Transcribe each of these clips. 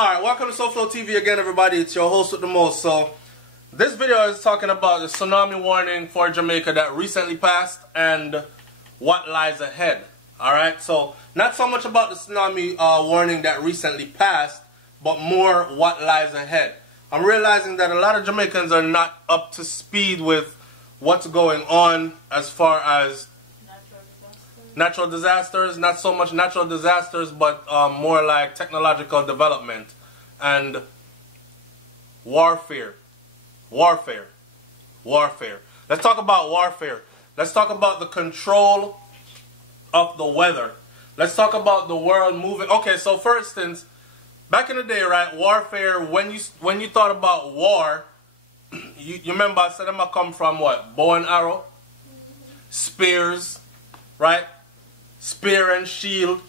Alright, welcome to SoFlo TV again, everybody. It's your host with the most. So, this video is talking about the tsunami warning for Jamaica that recently passed and what lies ahead. Alright, so not so much about the tsunami warning that recently passed, but more what lies ahead. I'm realizing that a lot of Jamaicans are not up to speed with what's going on as far as natural disasters, not so much natural disasters, but more like technological development and warfare. Let's talk about warfare. Let's talk about the control of the weather. Let's talk about the world moving. Okay, so for instance, back in the day, right, warfare, when you thought about war, you remember I said them come from what? Bow and arrow? Spears, right? Spear and shield,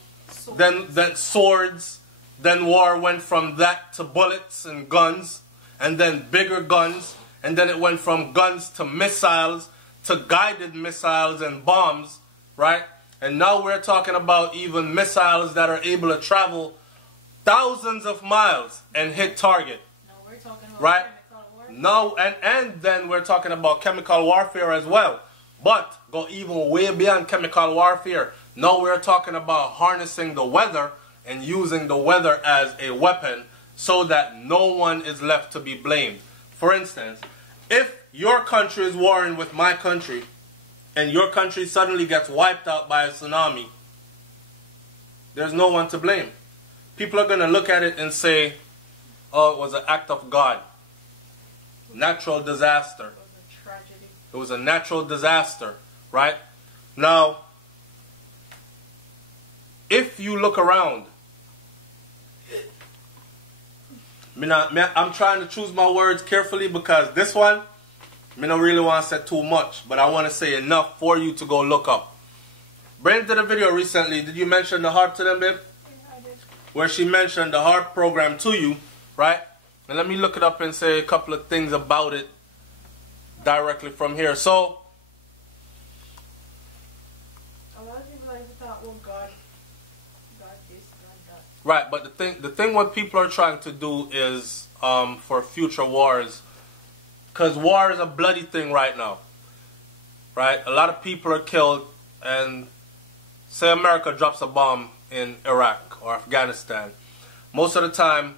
then swords, then war went from that to bullets and guns, and then bigger guns, and then it went from guns to missiles, to guided missiles and bombs, right? And now we're talking about even missiles that are able to travel thousands of miles and hit target. No, we're talking about right? chemical warfare. No, and then we're talking about chemical warfare as well. But go even way beyond chemical warfare. Now we're talking about harnessing the weather and using the weather as a weapon so that no one is left to be blamed. For instance, if your country is warring with my country and your country suddenly gets wiped out by a tsunami, there's no one to blame. People are going to look at it and say, oh, it was an act of God. Natural disaster. It was a tragedy. It was a natural disaster, right? Now, if you look around, I'm trying to choose my words carefully because this one, I don't really want to say too much, but I want to say enough for you to go look up. Brenda did a video recently. Did you mention the HARP to them, babe? Yeah, I did. Where she mentioned the HARP program to you, right? And let me look it up and say a couple of things about it directly from here. So, A lot of people like to thought, well, God this, God that. right, but the thing what people are trying to do is for future wars, because war is a bloody thing right now, right? A lot of people are killed, and say America drops a bomb in Iraq or Afghanistan, most of the time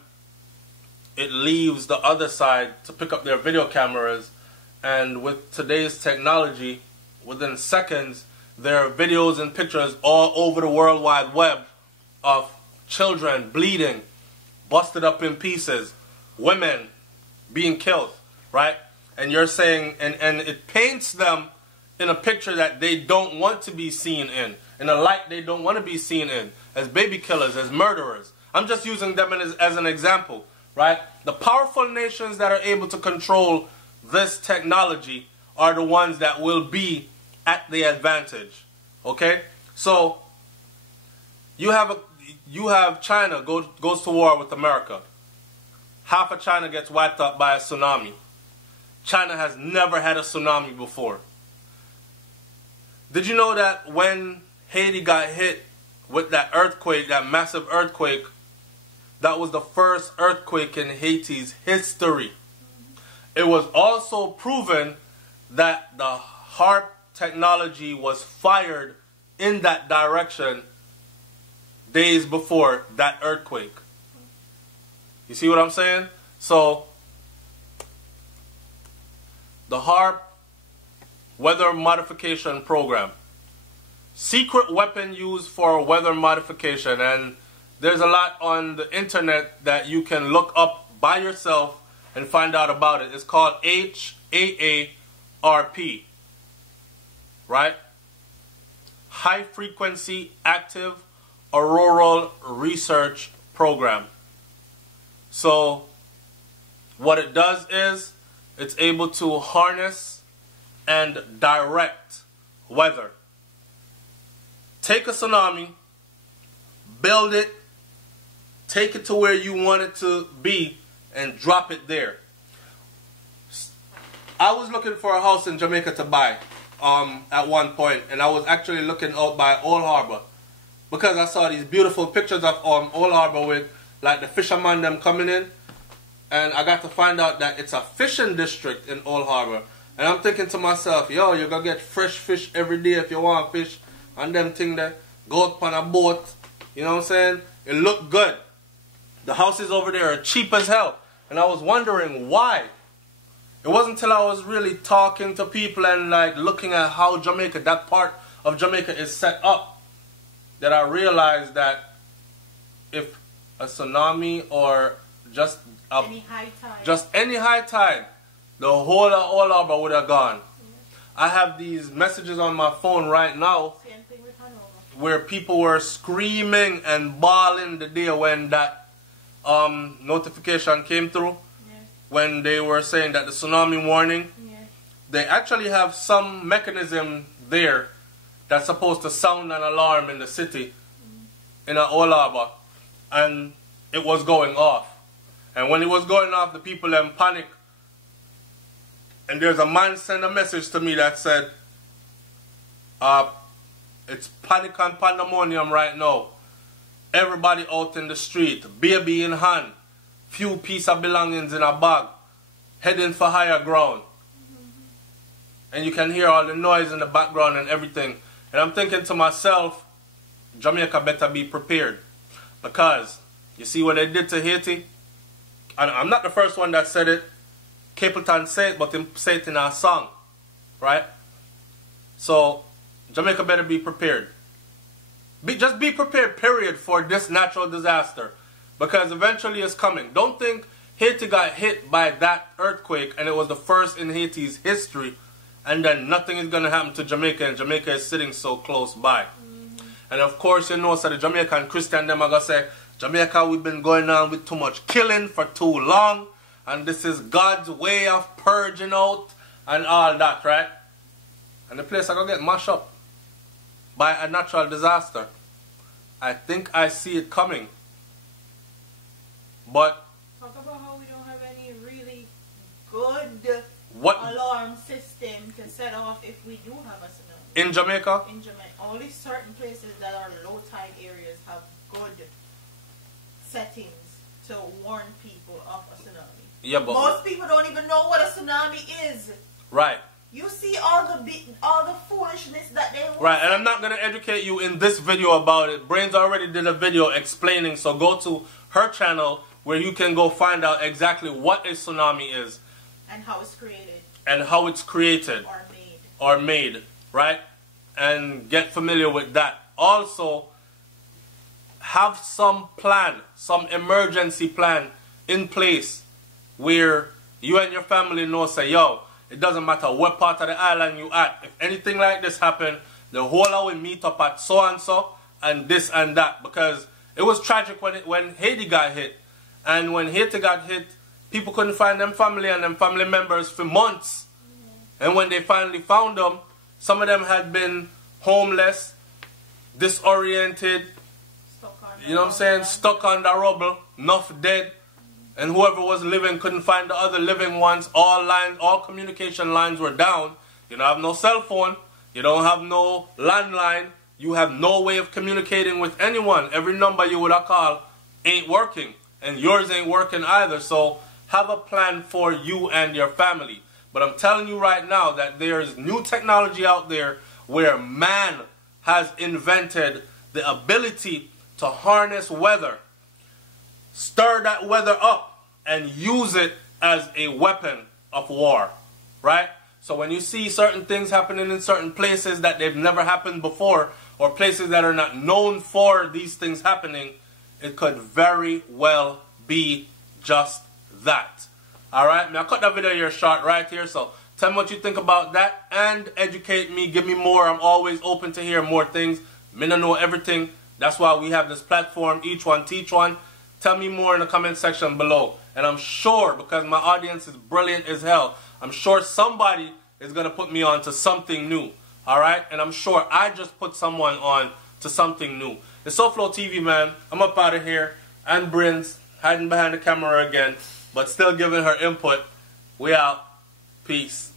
it leaves the other side to pick up their video cameras, and with today's technology, within seconds there are videos and pictures all over the World Wide Web of children bleeding, busted up in pieces, women being killed, right? And you're saying, and it paints them in a picture that they don't want to be seen in a light they don't want to be seen in, as baby killers, as murderers. I'm just using them as an example, right? The powerful nations that are able to control this technology are the ones that will be at the advantage, okay? So, you have China goes to war with America. Half of China gets wiped out by a tsunami. China has never had a tsunami before. Did you know that when Haiti got hit with that earthquake, that massive earthquake, that was the first earthquake in Haiti's history? It was also proven that the HARP technology was fired in that direction days before that earthquake. You see what I'm saying? So, the HARP Weather Modification Program. Secret weapon used for weather modification. And there's a lot on the internet that you can look up by yourself and find out about it. It's called HAARP. Right? High Frequency Active Auroral Research Program. So, what it does is, it's able to harness and direct weather. Take a tsunami, build it, take it to where you want it to be, and drop it there. I was looking for a house in Jamaica to buy at one point, and I was actually looking out by Old Harbor because I saw these beautiful pictures of Old Harbor with like the fishermen them coming in, and I got to find out that it's a fishing district in Old Harbor. And I'm thinking to myself, yo, you're gonna get fresh fish every day if you want fish, and them thing that go up on a boat. You know what I'm saying? It looked good. The houses over there are cheap as hell. And I was wondering why. It wasn't until I was really talking to people and like looking at how Jamaica, that part of Jamaica is set up, that I realized that if a tsunami or just Any high tide. just any high tide, the whole of Old Harbor would have gone. I have these messages on my phone right now Same thing with Hanover. where people were screaming and bawling the day when that notification came through, when they were saying that the tsunami warning. They actually have some mechanism there that's supposed to sound an alarm in the city, in Old Harbor, and it was going off. And when it was going off, the people then panic. And there's a man sent a message to me that said, it's panic and pandemonium right now. Everybody out in the street, baby in hand, few piece of belongings in a bag, heading for higher ground. And you can hear all the noise in the background and everything. And I'm thinking to myself, Jamaica better be prepared. Because, you see what they did to Haiti? And I'm not the first one that said it. Capleton said it, but he said it in our song. Right? So, Jamaica better be prepared. Just be prepared, period, for this natural disaster. Because eventually it's coming. Don't think Haiti got hit by that earthquake and it was the first in Haiti's history, and then nothing is going to happen to Jamaica, and Jamaica is sitting so close by. And of course, you know, so the Jamaican Christian them are going to say, Jamaica, we've been going on with too much killing for too long, and this is God's way of purging out and all that, right? And the place are going to get mashed up by a natural disaster. I think I see it coming. But Talk about how we don't have any really good what alarm system to set off if we do have a tsunami. in Jamaica? In Jamaica, only certain places that are low tide areas have good settings to warn people of a tsunami. Yeah, but Most people don't even know what a tsunami is. right. You see all the foolishness that they want. Right, and I'm not going to educate you in this video about it. Brains already did a video explaining, so go to her channel where you can go find out exactly what a tsunami is. And how it's created. And how it's created. Or made. Or made, right? And get familiar with that. Also, have some plan, some emergency plan in place where you and your family know, say, yo, it doesn't matter what part of the island you at. If anything like this happen, the whole of we meet up at so-and-so and this and that. Because it was tragic when Haiti got hit. And when Haiti got hit, people couldn't find them family and them family members for months. And when they finally found them, some of them had been homeless, disoriented, you know what I'm saying, stuck on the rubble, enough dead. And whoever was living couldn't find the other living ones. All communication lines were down. You don't have no cell phone. You don't have no landline. You have no way of communicating with anyone. Every number you would have called ain't working. And yours ain't working either. So have a plan for you and your family. But I'm telling you right now that there's new technology out there where man has invented the ability to harness weather, stir that weather up, and use it as a weapon of war, right? So when you see certain things happening in certain places that they've never happened before, or places that are not known for these things happening, it could very well be just that. Alright, now I cut that video here short right here, so tell me what you think about that and educate me, give me more. I'm always open to hear more things. Me don't know everything. That's why we have this platform, each one teach one. Tell me more in the comment section below. And I'm sure, because my audience is brilliant as hell, I'm sure somebody is going to put me on to something new. Alright? And I'm sure I just put someone on to something new. It's SoFlo TV, man. I'm up out of here. And Brins, hiding behind the camera again, but still giving her input. We out. Peace.